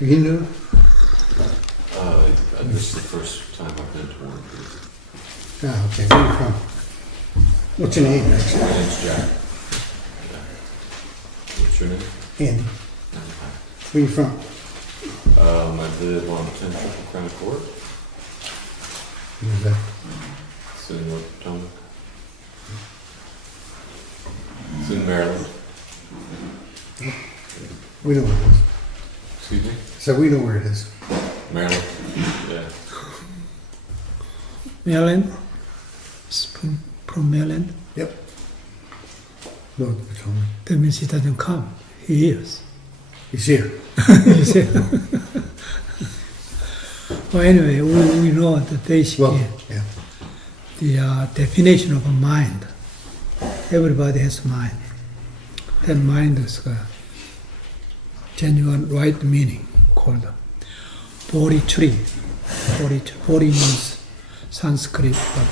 You knew? This is the first time I've been to one. Ah, okay. Where are you from? What's your name, actually? My name's Jack. Yeah. What's your name? Andy. Where are you from? I live on 10 Triple Crown Court. Where's that? It's in North Potomac. It's in Maryland. We know where it is. Excuse me? So we know where it is. Maryland. Yeah. Maryland? From Maryland? Yep. North Potomac. That means he doesn't come. He is. He's here. He's here. Well, anyway, we know the basic, Well, yeah. the definition of a mind. Everybody has mind. That mind is a genuine right meaning called Bodhi tree. Bodhi means Sanskrit, but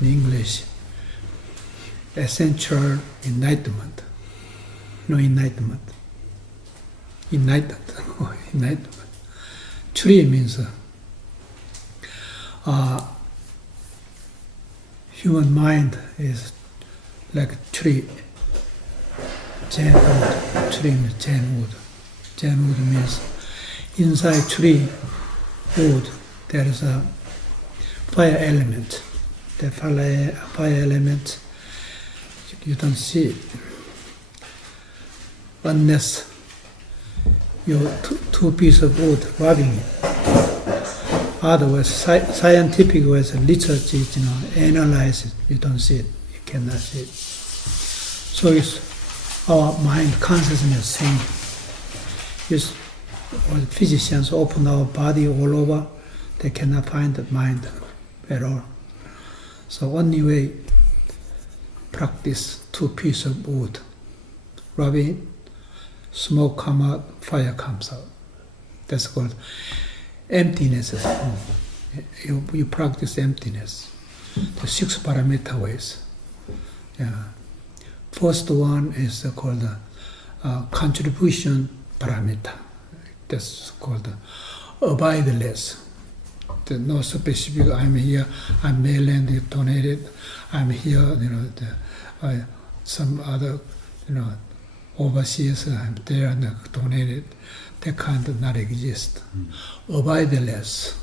in English, essential enlightenment. No, enlightenment. Enlightenment. Tree means human mind is like a tree. Jen wood. Tree means Jen wood. Jen wood means inside tree wood there is a fire element. The fire element you don't see it unless you two pieces of wood rubbing it. Otherwise, scientific ways, literature, analyze it. You don't see it. You cannot see it. So it's our mind consciousness same. It's, physicians open our body all over. They cannot find the mind at all. So only way practice two pieces of wood, rubbing it. Smoke comes out, fire comes out. That's called emptiness. You practice emptiness. The 6 parameter ways. Yeah. First one is called contribution parameter. That's called abideless. There's no specific. I'm here. I'm Maryland. You donated. I'm here. Some other. Overseas, I'm there and donated. That kind of not exist. Abideless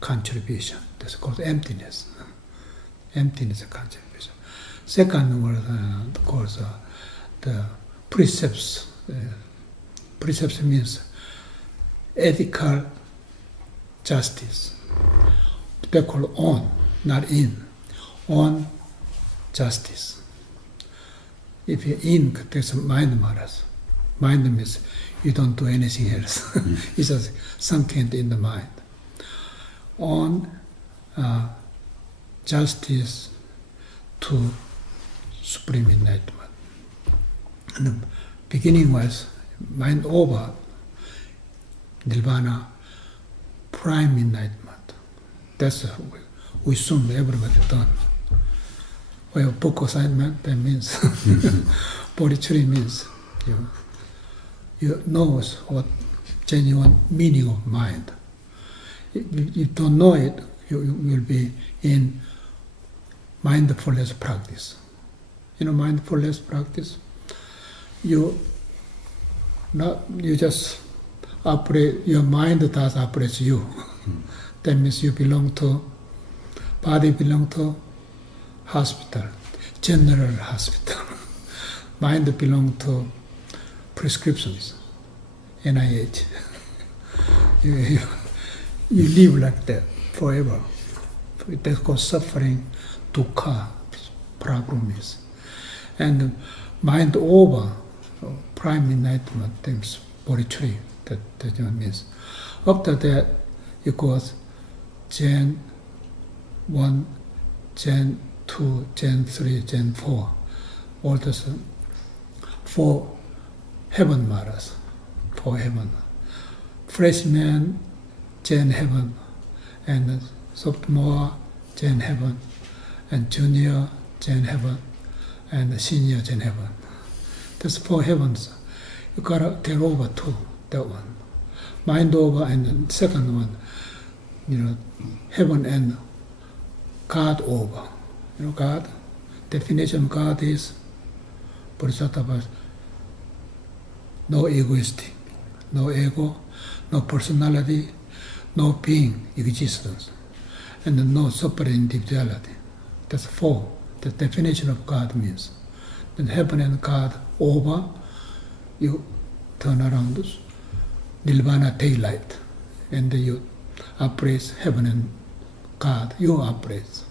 contribution. That's called emptiness. Emptiness contribution. Second word, of course, the precepts. Precepts means ethical justice. They're called on, not in. On justice. If you're in, there's mind matters. Mind means you don't do anything else. It's just something in the mind. On justice to supreme enlightenment. And the beginning was mind over nirvana, prime enlightenment. That's we assume everybody done. Well, book assignment, that means Bodhi tree means you know what genuine meaning of mind. If you don't know it, you will be in mindfulness practice. Mindfulness practice, you just operate, your mind does operate you. That means you belong to, body belong to hospital, general hospital. Mind belong to prescriptions, NIH. You live like that forever. That's called suffering, dukkha, problem is. And mind over prime enlightenment means bodhicitta. That means. After that, it goes Gen 1, Gen 2, Gen 3, Gen 4. All this 4 heaven matters. 4 heaven. Freshman, Gen heaven, and sophomore, Gen heaven, and junior, Gen heaven, and senior, Gen heaven. That's 4 heavens. You gotta get over to that one. Mind over, and the second one, heaven and God over. God, definition of God is Bodhisattva, no egoistic, no ego, no personality, no being, existence, and no separate individuality. That's 4. The definition of God means. Then heaven and God over, you turn around nirvana daylight, and you operate heaven and God, you operate.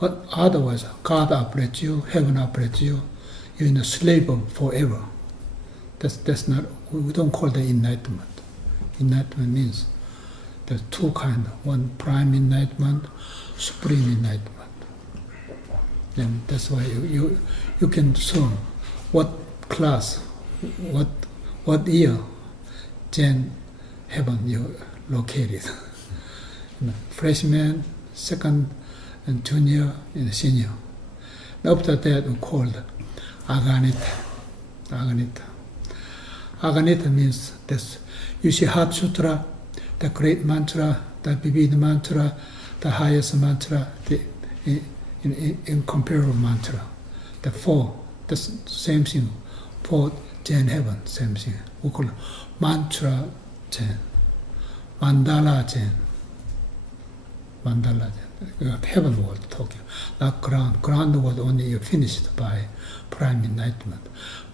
But otherwise, God operates you, heaven operates you, you're in a slave of forever. That's not, we don't call that enlightenment. Enlightenment means there's 2 kinds. One prime enlightenment, supreme enlightenment. And that's why you can assume what class, what year, Gen heaven you located. Freshman, second, and junior, and senior. After that, we called aganita. Aganita means this. You see Heart Sutra, the great mantra, the vivid mantra, the highest mantra, the incomparable mantra. The 4, the same thing. 4 Gen heaven, same thing. We call it mantra Gen, mandala Gen. Mandala Gen. Heaven world talking. Not ground. Ground was only finished by prime enlightenment.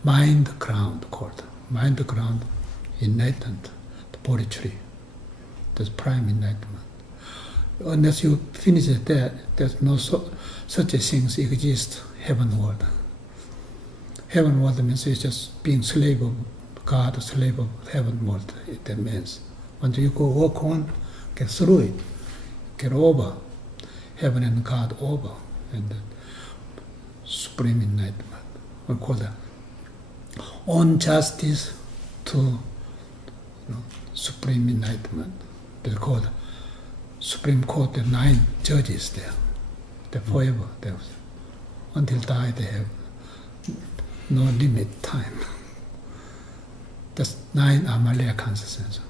Mind ground called. Mind ground enlightened. The bodhicitta. That's prime enlightenment. Unless you finish that, there's no such a thing exists heaven world. Heaven world means it's just being slave of God, slave of heaven world. That means once you go walk on, get through it, get over heaven and God over, and the supreme enlightenment. We call that on justice to supreme enlightenment. They call Supreme Court, the 9 judges there. They're forever. Until die, they have no limit time. That's 9 Amalaya consciousness.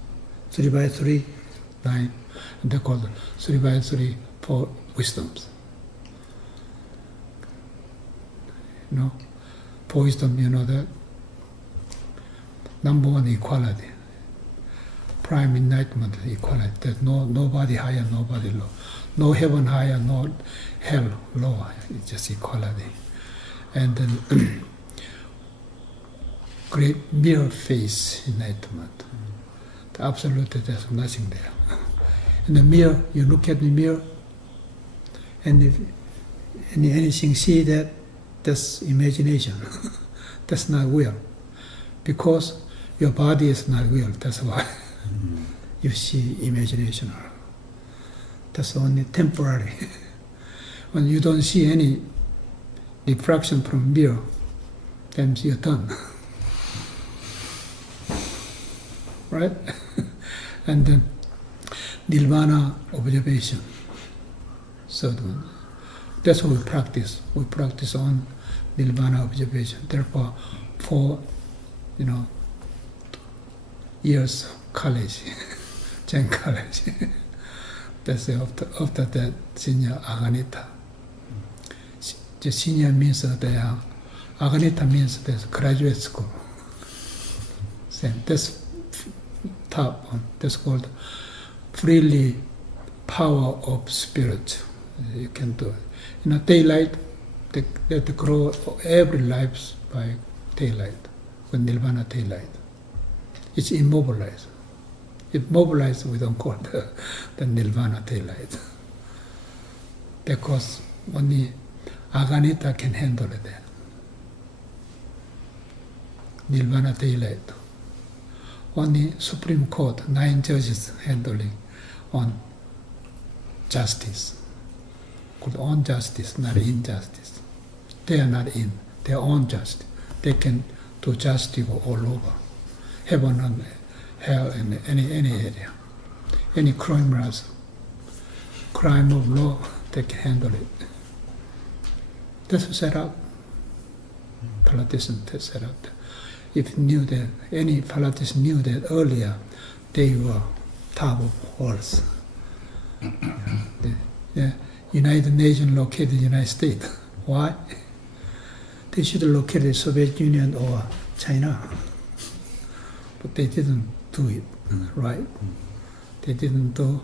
3 by 3, 9. And they call 3 by 3 4 wisdoms. For wisdom, that. Number 1, equality. Prime enlightenment, equality. There's nobody higher, nobody low. No heaven higher, no hell lower. It's just equality. And then great mirror face enlightenment. The absolute, there's nothing there. In the mirror, you look at the mirror, and if anything see that, that's imagination. That's not real. Because your body is not real, that's why you see imagination. That's only temporary. When you don't see any refraction from mirror, then you're done. Right? And then nirvana observation. So that's what we practice. We practice on nirvana observation. Therefore, 4, years college, Zen college. That's after that senior aganita. The senior means aganita means there's graduate school. Same. That's top one. That's called freely power of spirit. You can do it. Daylight, they grow every life by daylight, with nirvana daylight. It's immobilized. If mobilized, we don't call the nirvana daylight. Because only aganita can handle that. nirvana daylight. Only Supreme Court, 9 judges handling on justice. Called on justice, not injustice. They are not in, they are on justice. They can do justice all over. Heaven and hell in any area. Any criminals, crime of law, they can handle it. That's set up. Politicians set up. If knew that any politician knew that earlier, they were top of horse. The United Nations located the United States. Why? They should have located the Soviet Union or China. But they didn't do it, right? They didn't do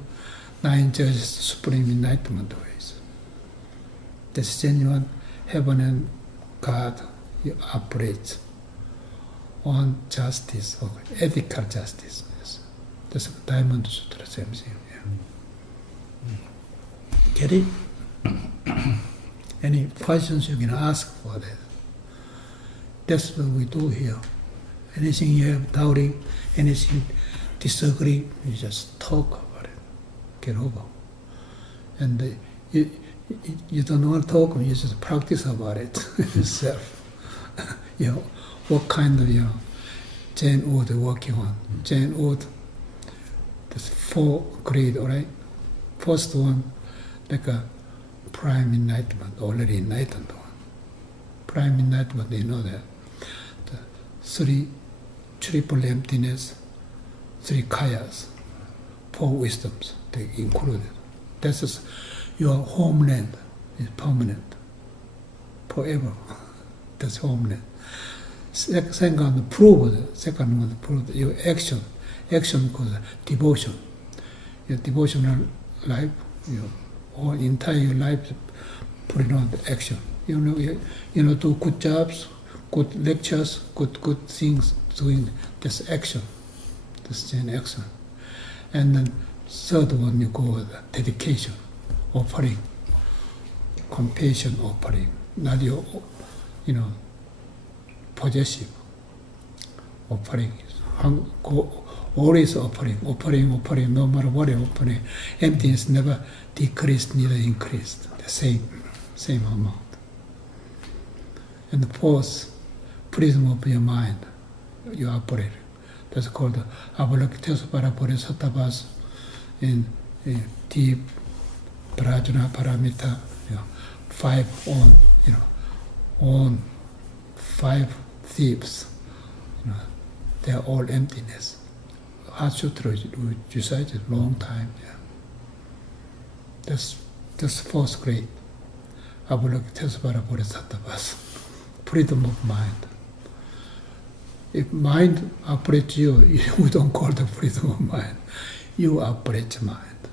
9 judges Supreme Enlightenment ways. That's genuine heaven and God operates on justice, or ethical justice. Yes. That's Diamond Sutra, same thing. Yeah. Get it? Any questions you can ask for that. That's what we do here. Anything you have doubting, anything disagree, you just talk about it. Get over. And you don't want to talk, you just practice about it yourself. What kind of Zen wood working on? Zen wood, there's 4 grades, all right? First one, like a prime enlightenment, already enlightened one. Prime enlightenment, you know that. The 3 triple emptiness, 3 kayas, 4 wisdoms, they included. That's just your homeland is permanent, forever. That's homeland. Second one proved your action. Action called devotion. Your devotional life, your whole entire life putting on the action. Do good jobs, good lectures, good things doing. That's action. That's Zen action. And then third one you go with dedication, offering, compassion offering, not your possessive offering. Always offering, no matter what you're offering. Emptiness never decreased, neither increased. The same amount. And the fourth, freedom of your mind, you operate. That's called Avalokitesvara Bodhisattvas in deep Prajna Paramita, 5 on 5 thieves, they are all emptiness. Heart Sutra we recited a long time. Yeah. That's 4th grade. Avalokitesvara Bodhisattvas, freedom of mind. If mind operates you, we don't call the freedom of mind. You operate mind.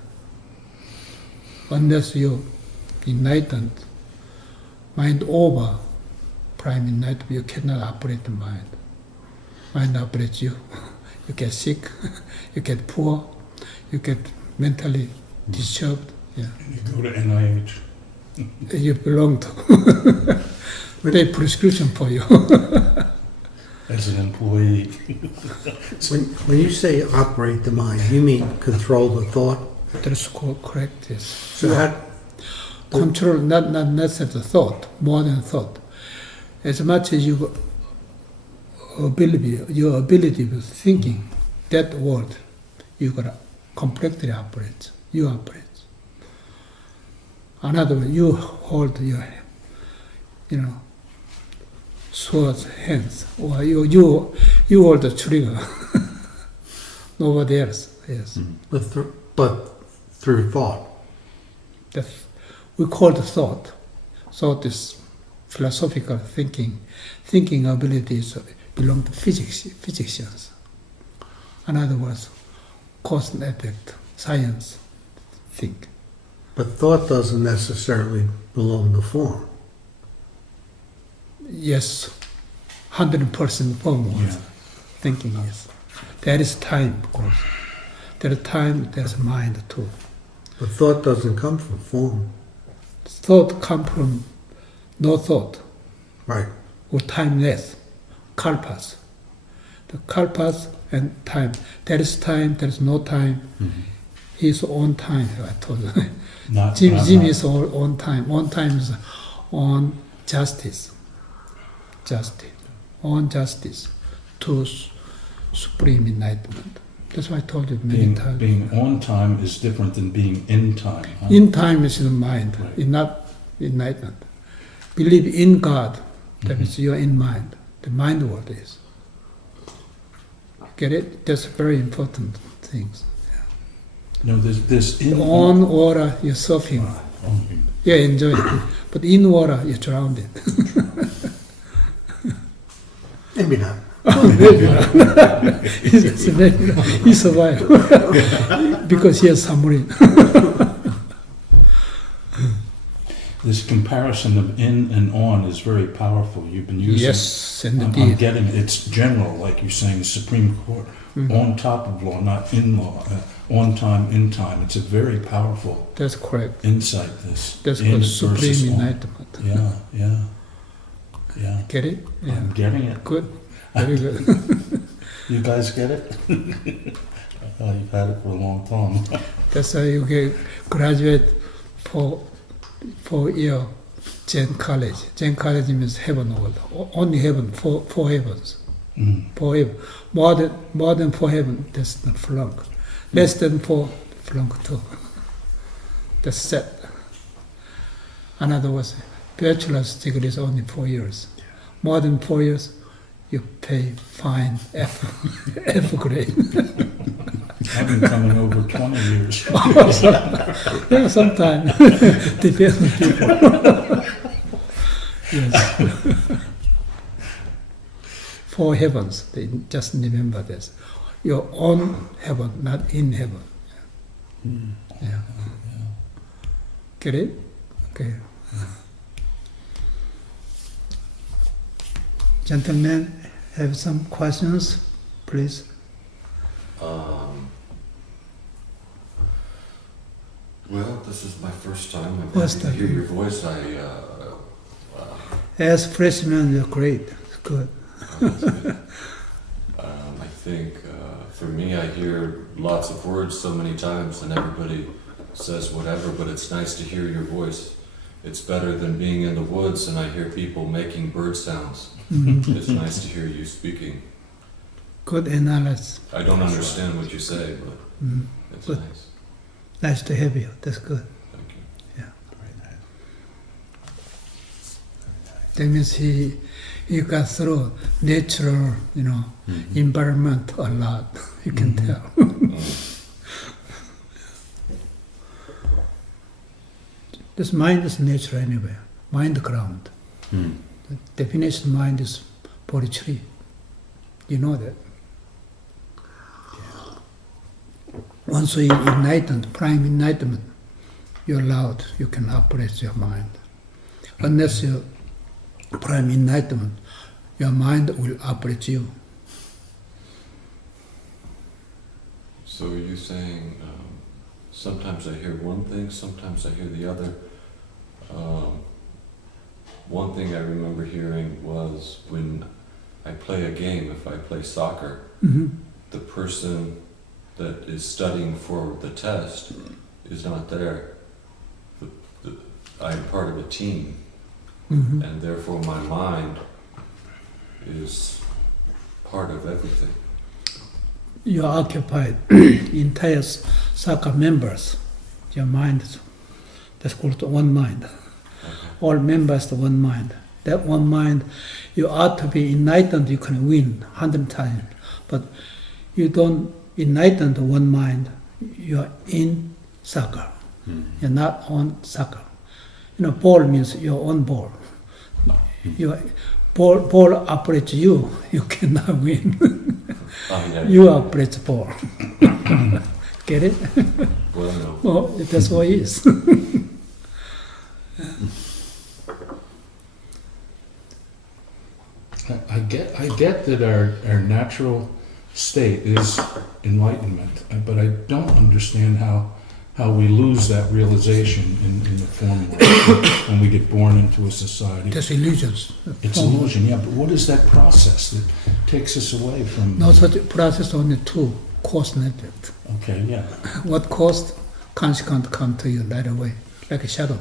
Unless you enlightened, mind over prime enlightenment, you cannot operate the mind. Mind operates you. You get sick, you get poor, you get mentally disturbed. Yeah. You go to NIH. You belong to. They prescription for you. As an employee. When you say operate the mind, you mean control the thought? That's correct, yes. So that Control, not necessarily thought, more than thought. As much as your ability of thinking, that word, you got to completely operate. You operate. Another way, you hold your, sword hands, or you hold the trigger. Nobody else. Yes. but through thought. We call it thought. Thought is philosophical thinking. Thinking abilities belong to physicians. In other words, cause and effect, science, think. But thought doesn't necessarily belong to form. Yes, 100% form was thinking, yes. There is time, of course. There is time, there's mind too. But thought doesn't come from form. Thought comes from no thought, Right. or timeless, kalpas. the kalpas and time. There is time, there is no time. His own time, I told you. Jim is all on time. On time is on justice. Justice. On justice to supreme enlightenment. That's why I told you many times. Being on time is different than being in time. Huh? In time is in mind, Right. not enlightenment. Believe in God, that means you're in mind. The mind world is. Get it? That's very important things. No, there's in On water, you're surfing. Yeah, enjoy it. But in water, you're drowned. Maybe not. Maybe not. He survived because he has submarine. This comparison of in and on is very powerful. You've been using. Yes, I'm indeed. getting it. It's general, like you're saying, the Supreme Court, on top of law, not in law. On time, in time. It's a very powerful That's correct. insight. This. That's in called versus supreme on. enlightenment. Yeah. Get it? Yeah. I'm getting it. Good. Very good. You guys get it? You've had it for a long time. That's why you get graduate for year Zen college. Zen college means heaven world. Only heaven, four heavens. Four heaven. More than four heaven, that's the flunk. Less than four, flunk too. That's set. In other words, bachelor's degree is only 4 years. More than 4 years, you pay fine F grade. I've been coming over 20 years. Yeah, sometimes. Depends on people. Yes. 4 heavens, they just remember this. You're on heaven, not in heaven. Yeah. Get it? Okay. Gentlemen, have some questions, please? Well, this is my first time. I'm First happy to hear time. your voice. As freshmen, you're great. It's good. I think for me, I hear lots of words so many times, and everybody says whatever. But it's nice to hear your voice. It's better than being in the woods, and I hear people making bird sounds. It's nice to hear you speaking. Good analysis. I don't understand what you say, but it's Good. nice. Nice to have you. That's good. Thank you. That means he got through natural, environment a lot. You can tell. This mind is nature anyway. Mind ground. The definition of mind is Bodhitree. You know that. Once you enlightened, prime enlightenment, you're allowed, you can operate your mind. Unless you're prime enlightenment, your mind will operate you. So are you saying sometimes I hear one thing, sometimes I hear the other? One thing I remember hearing was when I play a game, if I play soccer, the person that is studying for the test is not there. I'm part of a team, and therefore my mind is part of everything. You are occupied, entire soccer members, your mind, that's called one mind. All members, one mind. That one mind, you ought to be enlightened, you can win 100 times. But you don't enlighten the one mind, you are in soccer. You're not on soccer. Ball means you're on ball. Ball operates you, you cannot win. You operate the ball. Get it? Well, no. Well, that's what it is. I get that our natural state is enlightenment, but I don't understand how we lose that realization in the form world when we get born into a society. That's illusions. It's illusion, yeah, but what is that process? takes us away from... No such process, only two, cause and effect. Okay, yeah. What caused, consequent come to you right away, like a shadow.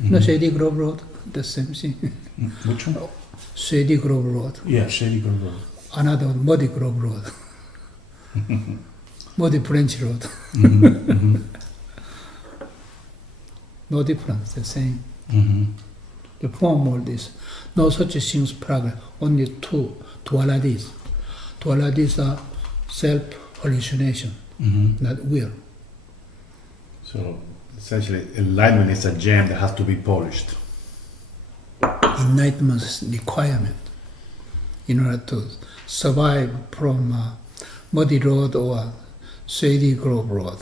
No Mhm. Shady Grove Road, the same thing. Which one? Shady Grove Road, Yeah, Shady Grove Road. another one, Muddy Grove Road, Muddy Branch Road. Mhm, mhm, No difference, the same. mhm. The form world is no such things progress, only two dualities. Dualities are self hallucination, Mhm. not will. So essentially, enlightenment is a gem that has to be polished. Enlightenment's requirement in order to survive from muddy road or shady grove road.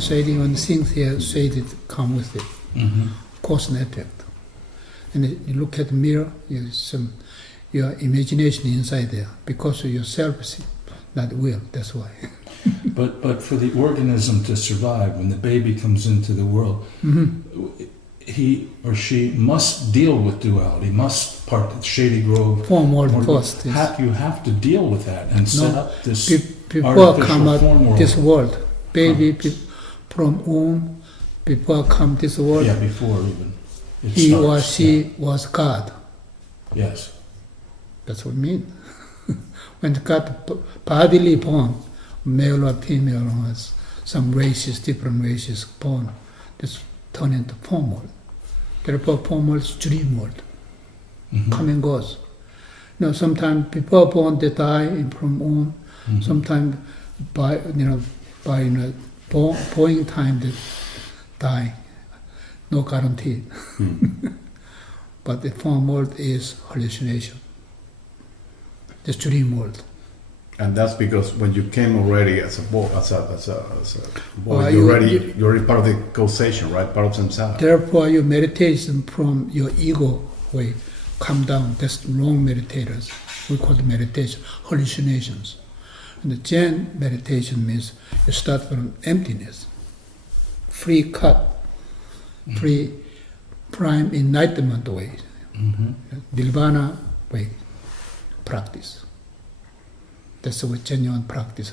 Shady, when things here shady come with it, Mhm. cause and effect. And you look at the mirror, your imagination inside there, because of yourself, not will, that's why. But for the organism to survive, when the baby comes into the world, he or she must deal with duality, must part the Shady Grove. Form world first. Yes. You have to deal with that and set up this Before artificial come out form world. this world, baby from womb, before come this world, Yeah, before even it he or starts. she was God. Yeah. Yes. That's what it means. When God bodily born, male or female, or some races, different races born, this turn into form world. Therefore, form world is dream world. Mhm. Come and goes. Sometimes before born they die from womb. Mhm. Sometimes by born time they die. No guarantee. But the form world is hallucination. The dream world. And that's because when you came already as a boy, Well, you're you- already part of the causation, right? Part of samsara. Therefore, your meditation from your ego way come down. That's wrong meditators. We call it meditation, hallucinations. And the Zen meditation means you start from emptiness, free cut, free prime enlightenment way, Mhm. nirvana way practice. That's what genuine practice.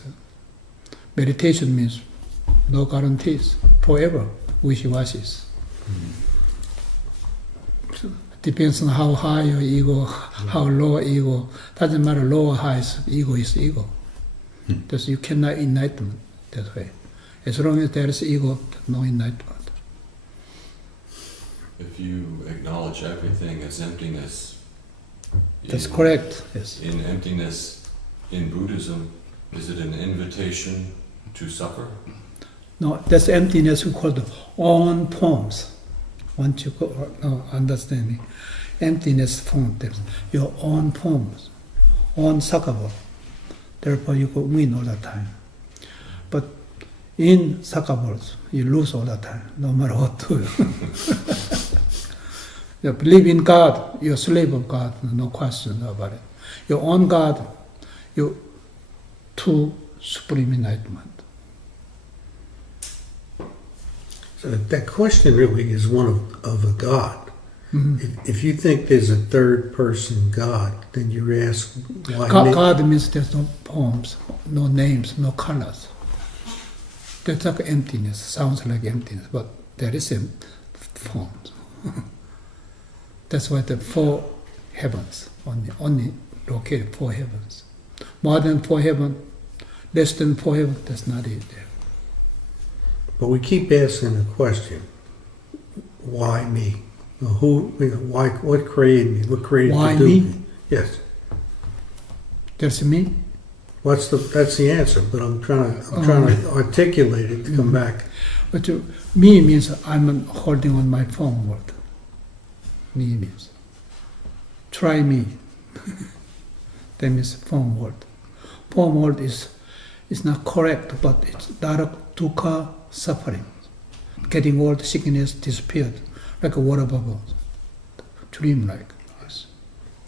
Meditation means no guarantees, forever, wishy-washies. Depends on how high your ego, how low ego. Doesn't matter low or high, ego is ego. Because you cannot enlighten that way. As long as there is ego, no enlightenment. If you acknowledge everything as emptiness, That's correct, yes. In emptiness, in Buddhism, is it an invitation to suffer? No, that's emptiness we call the own forms. Once you understand me, emptiness form, there's your own forms, own sakaba. Therefore, you could win all the time. But in sakaballs, you lose all the time, no matter what to do. You believe in God, you're a slave of God, no question about it. Your own God, you to supreme enlightenment. So that question really is one of a God. If you think there's a third person God, then you ask why God means there's no forms, no names, no colors. That's like emptiness, sounds like emptiness, but there is forms. That's why the four heavens, only located four heavens. More than four heavens, less than four heavens, that's not it there. But we keep asking the question, why me? Why? What created me? What created Why to do me? Yes. There's me. That's the answer. But I'm trying to articulate it to come back. But me means I'm holding on my form word. Me means. Try me. That means form word. Form word is not correct, but it's dark dukkha, suffering. Getting old, sickness disappeared, like a water bubble. Dream-like. Yes.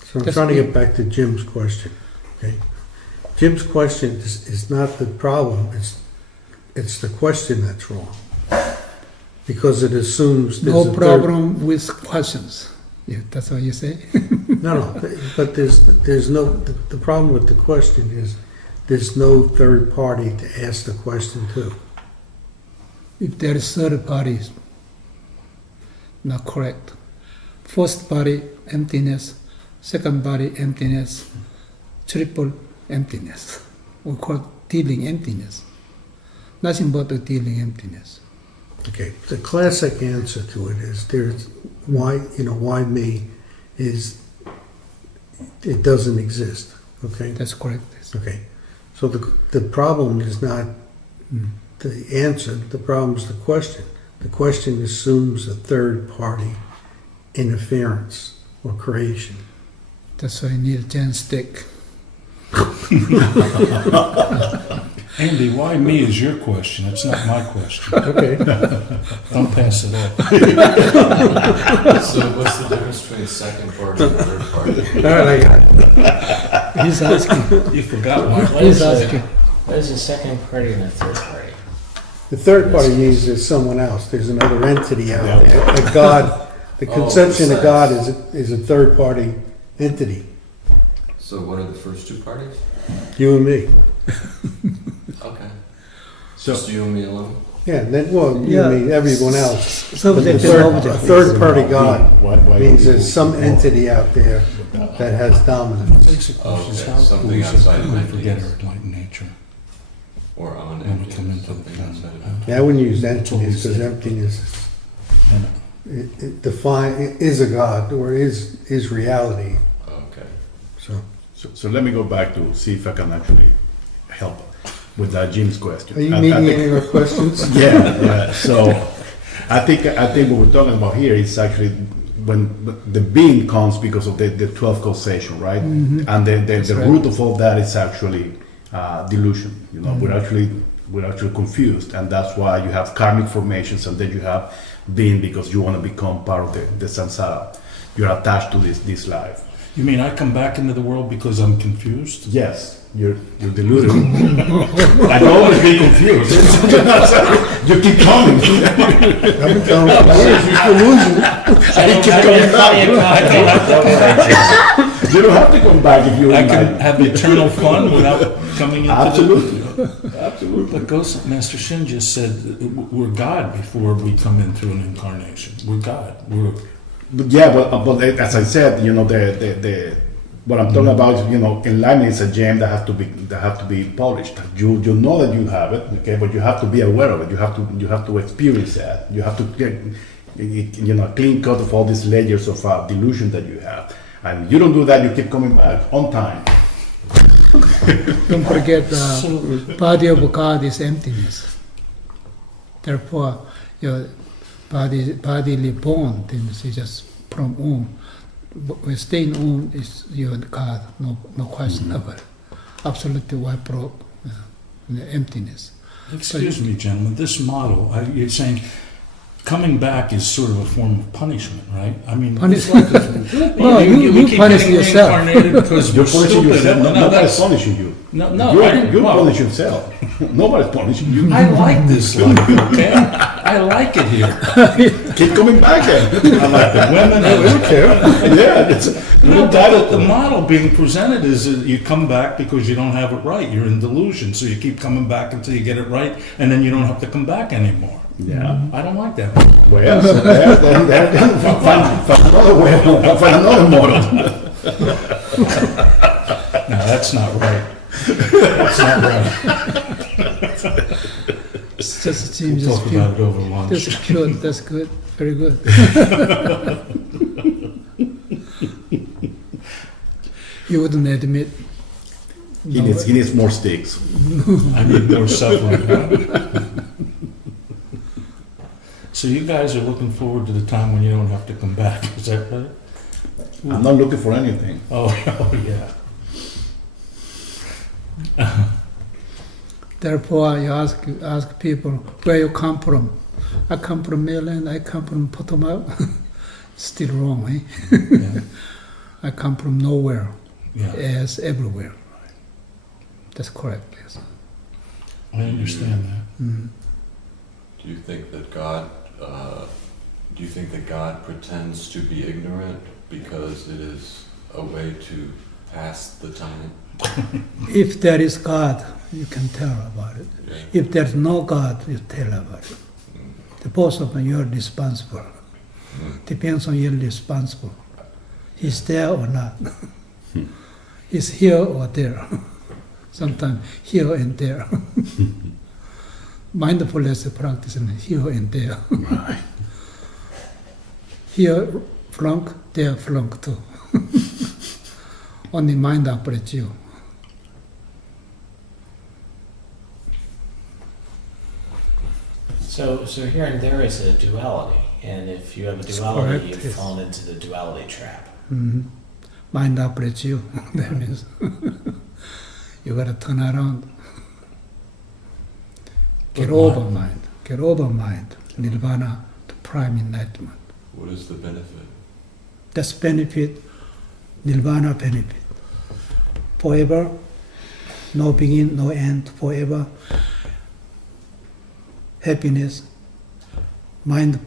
So I'm That's trying to me. get back to Jim's question. Okay. Jim's question is not the problem. It's the question that's wrong. Because it assumes there's No a third. problem with questions. Yeah, that's what you say. No, but there's no, the problem with the question is there's no third party to ask the question to. If there is third party, not correct. First body, emptiness. Second body, emptiness. Triple emptiness. We call dealing emptiness. Nothing but a dealing emptiness. Okay, the classic answer to it is there's why me is it doesn't exist. Okay, That's correct. okay. So the problem is not the answer. The problem is the question. The question assumes a third party interference or creation. That's why I need a Jen stick. Andy, why me is your question? It's not my question. Okay. Don't pass it off. So what's the difference between second party and third party? All right, I got it. He's asking. You forgot one. He's asking. What is a second party and a third party? The third party means there's someone else. There's another entity out there. A God, the conception of God is a third party entity. So what are the first two parties? You and me. Okay. So, Just you and me alone? Yeah, then, well, you Yeah. and me, everyone else. But the Subject and third, a object. third party God why means do there's people- some entity out there that has dominance. Basic question is Okay, how something do we outside of we forget entities. our enlightened nature? Or on When we come into the something outside of family. Yeah, I wouldn't use emptiness because emptiness And is a God or is reality. Okay. So, let me go back to see if I can actually help with Jim's question. are you I meeting think- any of our questions? Yeah. So I think what we're talking about here is actually when the being comes because of the 12 causation, right? And the right. root of all that is actually delusion. You know, we're actually confused, and that's why you have karmic formations, and then you have being because you want to become part of the samsara. You're attached to this life. you mean I come back into the world because I'm confused? Yes, you're deluded. I don't always be confused. You keep coming. I've been telling you for years, you're delusional. You keep coming back. You don't have to come back if you I like. can have eternal fun without coming into Absolutely. the... Absolutely. But Master Shin just said we're God before we come into an incarnation. We're God. But yeah, but as I said, you know, the what I'm talking about is, you know, enlightenment is a gem that have to be polished. You know that you have it, okay, but you have to be aware of it. You have to experience that. You have to get, you know, a clean cut of all these layers of delusion that you have. And you don't do that, you keep coming back on time. Don't forget the body of God is emptiness. Therefore, your bodily born things is just from womb. When stay in womb is your God, no question about it. Absolutely wipe out the emptiness. Excuse me, gentlemen. This model, you're saying coming back is sort of a form of punishment, right? I mean, Punish- it's No, you keep punish getting yourself. reincarnated because You're we're punishing stupid. yourself. No, Nobody's that's punishing you. no. You're well, punishing yourself. Nobody's punishing you. I like this life, okay? I like it here. Keep coming back then. I like the women. Yeah, it's No, but the model being presented is that you come back because you don't have it right. You're in delusion, so you keep coming back until you get it right, and then you don't have to come back anymore. yeah. I don't like that. Well, so find another way. Find another model. No, that's not right. That's not right. It's just Jim, We'll just talk pure. about it over lunch. That's pure. That's good. Very good. You wouldn't admit. He needs more sticks. I need more suffering. So you guys are looking forward to the time when you don't have to come back, is that right? I'm not looking for anything. Oh yeah. Therefore, you ask people where you come from. I come from Maryland. I come from Potomac. Still wrong, eh? Yeah. I come from nowhere, Yeah. as everywhere. That's correct. Yes. I understand that. Mm. Do you think that God pretends to be ignorant because it is a way to pass the time? If there is God, you can tell about it. Yeah. If there's no God, you tell about it. The both of them, you're responsible. Depends on you're responsible. He's there or not. He's here or there. Sometimes here and there. Mindfulness practice is here and there. Right. Here flunk, there flunk too. Only mind operates you. So here and there is a duality, and if you have a That's duality, correct, you've yes. fallen into the duality trap. Mind operates you. That means you gotta turn around. Get But over mind- mind. Get over mind. Nirvana to prime enlightenment. What is the benefit? That's benefit, nirvana benefit. Forever, no begin, no end, forever. Happiness, mind,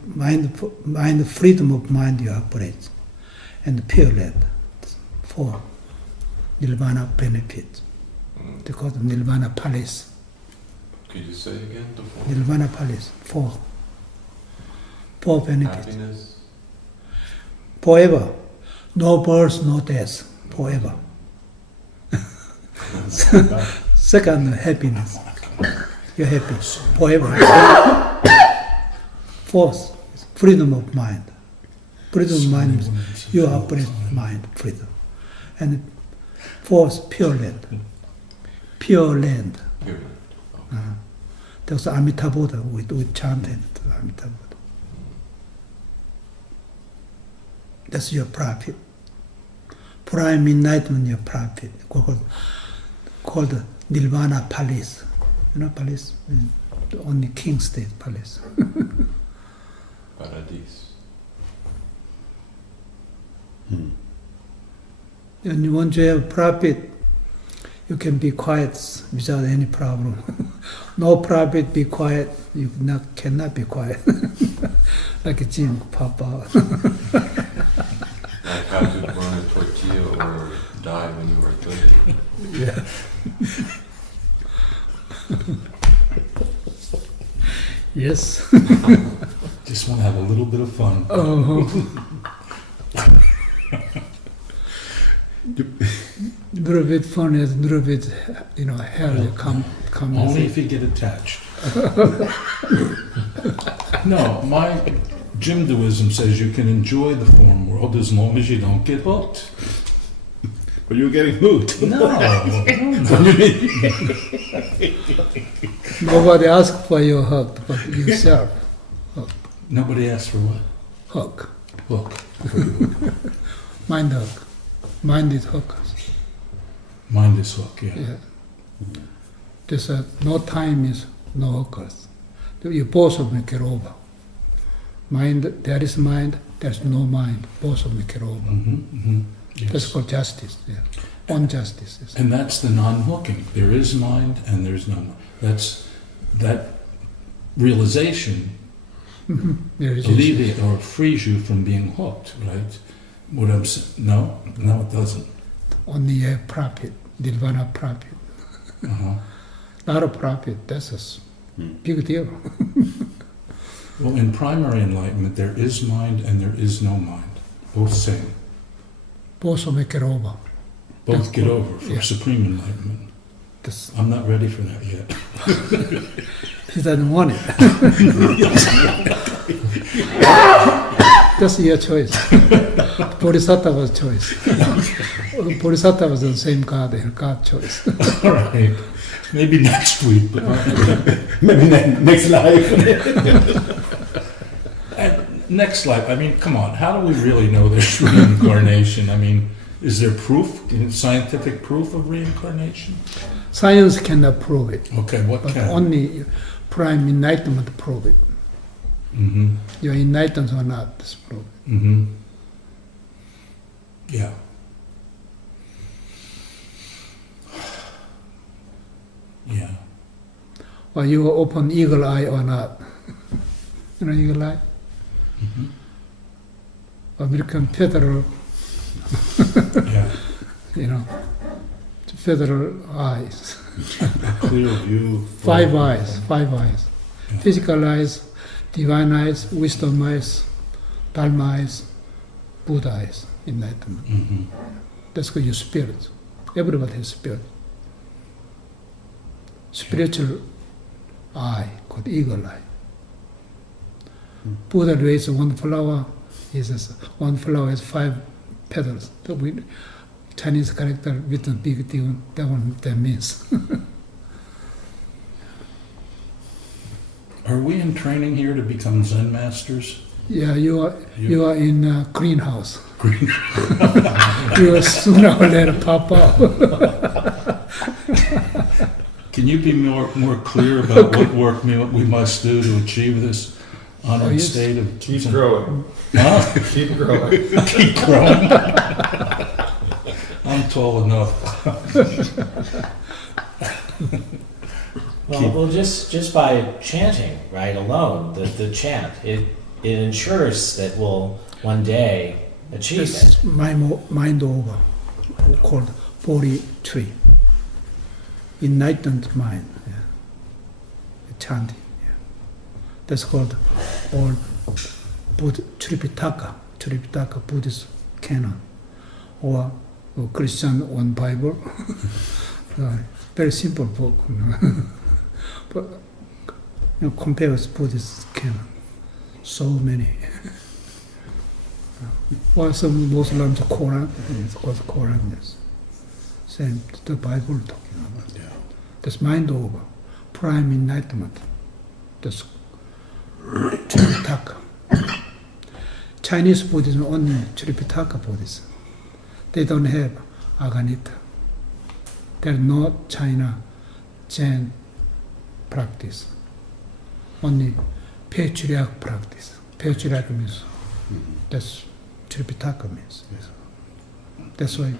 freedom of mind you operate, and pure land for nirvana benefit. They call it nirvana palace. Could you say again the four? Nirvana palace, for benefit. Happiness? Forever. No birth, no death. Forever. Second, happiness. You're happy. Forever. Fourth, freedom of mind. Freedom of mind means you operate mind, freedom. And fourth, pure land. Pure land. Here. There's Amitabha Buddha, we chanted Amitabha Buddha. That's your profit. Prime enlightenment, your profit. Called Nirvana Palace. You know, palace? The only king state palace. Paradise. And once you have profit, you can be quiet without any problem. No profit, be quiet. You cannot be quiet. Like a gym, pop out. Like how to burn a tortilla or die when you were 30. Yeah. Yes. Just want to have a little bit of fun. Little bit fun is little bit, hell you come. Only if you get attached. No, my Jimdoism says you can enjoy the form world as long as you don't get hooked. But you're getting hooked. No. Nobody asks for your hug, but yourself Nobody asked for what? hug. Hook. Mind hug. Mind is hug. Mind is hook, yeah. Yeah. There's no time is no hookers. You both of them get over. Mind, there is mind, there's no mind. Both of them get over. Yes. That's called justice. Yeah. On justice. Yes. And that's the non-hooking. There is mind and there's no mind. That's that realization There is alleviates or frees you from being hooked, right? What I'm saying? No, it doesn't. only a profit, nirvana profit. Uh-huh. Not a profit, that's a big deal. Well, in primary enlightenment, there is mind and there is no mind. Both same. Both will make it over. Both get over for Yeah. supreme enlightenment. This, I'm not ready for that yet. he doesn't want it. That's your choice. Bodhisattva's choice. Bodhisattva was the same God, God choice. All right. Maybe next week. But Maybe next life. next life. I mean, come on. How do we really know there's reincarnation? I mean, is there proof, scientific proof of reincarnation? Science cannot prove it, Okay, what but can? only prime enlightenment prove it. Mm-hmm. You're enlightened or not, this prove it. Mm-hmm. Yeah. Yeah. Or you open eagle eye or not. You know eagle eye? Mm-hmm. American federal Yeah. you know, federal eyes, Clear view. five eyes. Yeah. Physical eyes, divine eyes, wisdom eyes, Dharma eyes, Buddha eyes, enlightenment. Mm-hmm. That's called your spirit. Everybody has spirit. Spiritual eye called eagle eye. Buddha raised one flower. He says one flower has 5 petals. So we, Chinese character written big deal. That means. Are we in training here to become Zen masters? Yeah, you are in a greenhouse. Green. You will sooner or later pop up. Can you be more clear about what work we must do to achieve this honored yes. state of Keep Zen? growing. Huh? Keep growing. Keep growing. I'm tall enough. Well, just by chanting, right, alone, the chant, it ensures that we'll one day achieve it. That's mind over, called body tree. Enlightened mind. Yeah. Chanting. Yeah. That's called old Tripitaka Buddhist canon, or Christian one Bible. Very simple book, you know. But compare with Buddhist canon, so many. Or some Muslims Quran, it's called Quran. Yes. Same, the Bible talking about. Yeah. That's mind over, prime enlightenment. That's Tripitaka. Chinese Buddhism only Tripitaka Buddhism. They don't have aganita. There's no China Zen practice. Only patriarch practice. Patriarch means that's Tripitaka means. Yes. That's why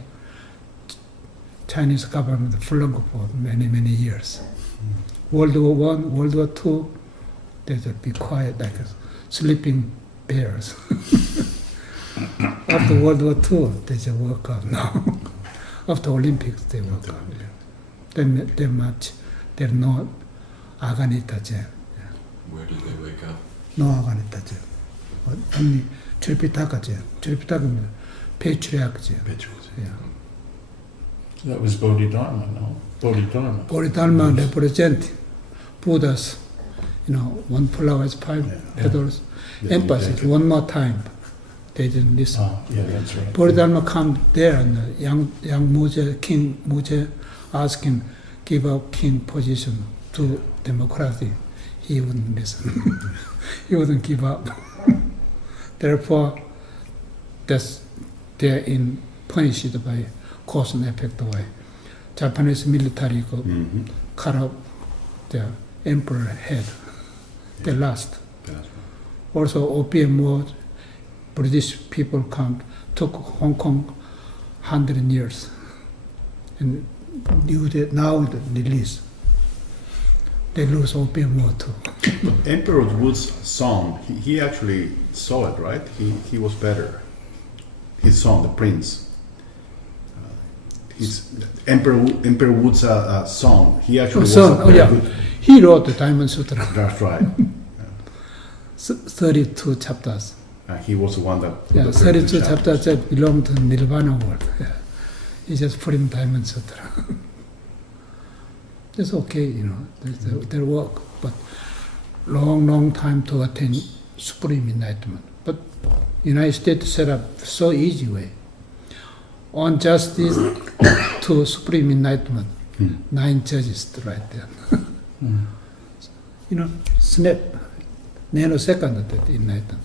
Chinese government flung for many years. World War I, World War II, they would be quiet like sleeping bears. After World War II, they just woke up now. After Olympics, they woke up. They march. They're not aganita Zen. Where did they wake up? No aganita Zen. Only Tripitaka Zen. Tripitaka means patriarch Zen. Yeah. That was Bodhidharma, no? Bodhidharma. Bodhidharma represent Buddha's, one flower has 5 petals. Yeah, Emphasis, exactly. one more time. They didn't listen. Oh, yeah, that's right. Bodhidharma come there, and the young Muje, King Muje, asked him give up king position to democracy. He wouldn't listen. He wouldn't give up. Therefore, they're punished by cause and effect way. Japanese military go cut off the emperor head. They lost. Also, opium war, British people took Hong Kong 100 years, and now the release. They lose opium war too. Emperor Wood's song, he actually saw it, right? He was better. His song, The Prince. His Emperor Wood's song, he actually was a very good. He wrote the Diamond Sutra, That's right. 32 chapters. He was the one that. Yeah, 32 chapters that belong to nirvana world. Yeah. He just put in Diamond Sutra. It's okay, their work, but long time to attain supreme enlightenment. But United States set up so easy way. On justice to supreme enlightenment, 9 judges right there. Snap, nanosecond that enlightened.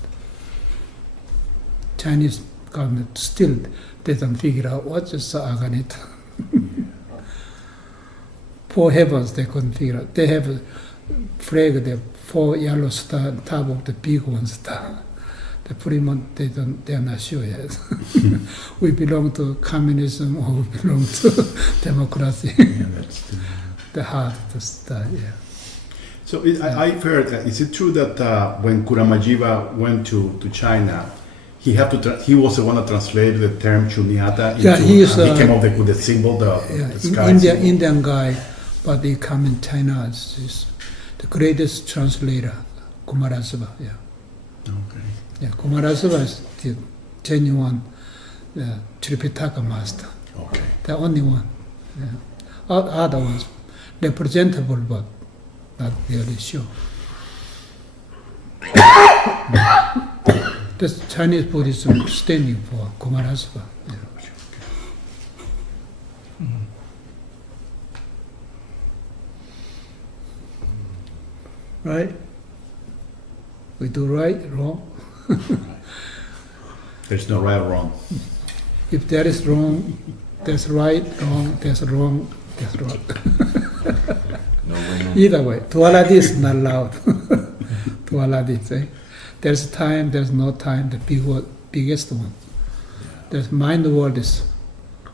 Chinese government still they don't figure out what is aganita. 4 heavens they couldn't figure out. They have a flag, the 4 yellow star on top of the big one star. The Fremont, they are not sure yet. We belong to communism or we belong to democracy. The heart, the star, yeah. So I've heard, is it true that when Kuramajiva went to China, he had to. He was the one that translated the term Shunyata into. Yeah, he is, and he came up with the symbol, the sky symbol. Indian guy, but he come in China as is the greatest translator, Kumarasaba. Yeah, Okay. yeah. Kumarasaba is the genuine Tripitaka master. Okay. The only one. Yeah. Other ones representable, but not really sure. That's Chinese Buddhism standing for Kumarasaba. Yeah. Right? We do right, wrong. There's no right or wrong. If there is wrong, there's right, wrong, there's wrong, there's right. No women. Either way, duality is not allowed. Duality, say. There's time, there's no time, the biggest one. There's mind world is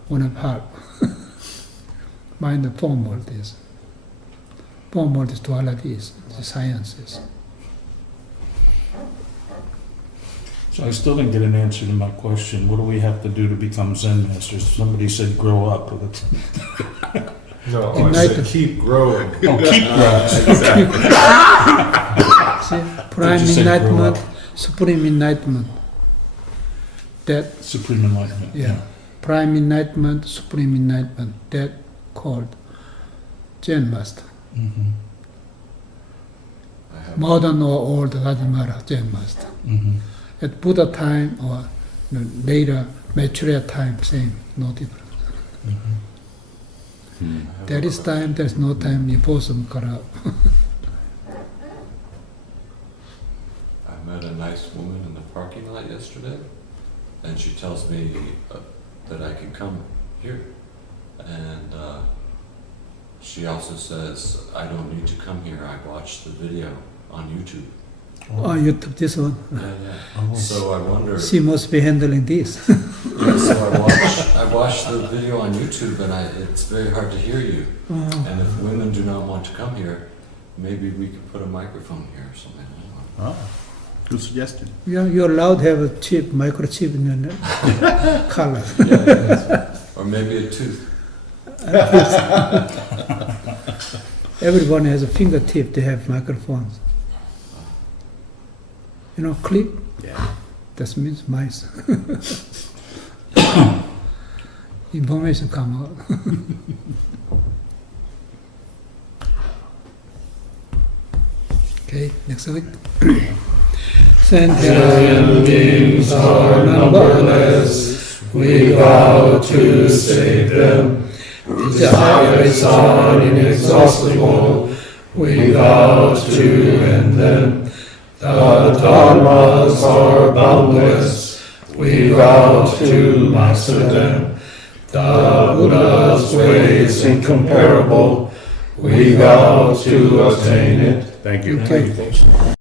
one part. Mind the form world is. Form world is duality, is the sciences. So I still didn't get an answer to my question. What do we have to do to become Zen masters? Somebody said grow up. But it's, No, I Enlightenment. said keep growing. oh, keep growing. See, prime you say grow enlightenment, up? supreme enlightenment. That Supreme enlightenment. Yeah. Prime enlightenment, supreme enlightenment, that called Zen master. Mm-hmm. I have Modern or old, doesn't matter, Zen master. Mm-hmm. At Buddha time or later, Maitreya time, same, no difference. Mm-hmm. There is time, there's no time, you both got out. I met a nice woman in the parking lot yesterday, and she tells me that I can come here. And she also says, I don't need to come here, I watched the video on YouTube. Oh, you took this one. Yeah. Oh. So I wonder, She must be handling this. so I watched the video on YouTube, and it's very hard to hear you. And if women do not want to come here, maybe we could put a microphone here or something. I don't know. Ah, good suggestion. Yeah, you're allowed to have a chip, microchip in your color. Yeah. Or maybe a tooth. Everyone has a fingertip, they have microphones. You know, click, Yeah. that means mice. Information come out. Okay, next week. Sentient beings are numberless. We vow to save them. Desires are inexhaustible. We vow to end them. The dharmas are boundless. We vow to master them. The Buddha's way is incomparable. We vow to attain it. Thank you. Okay. Thank you.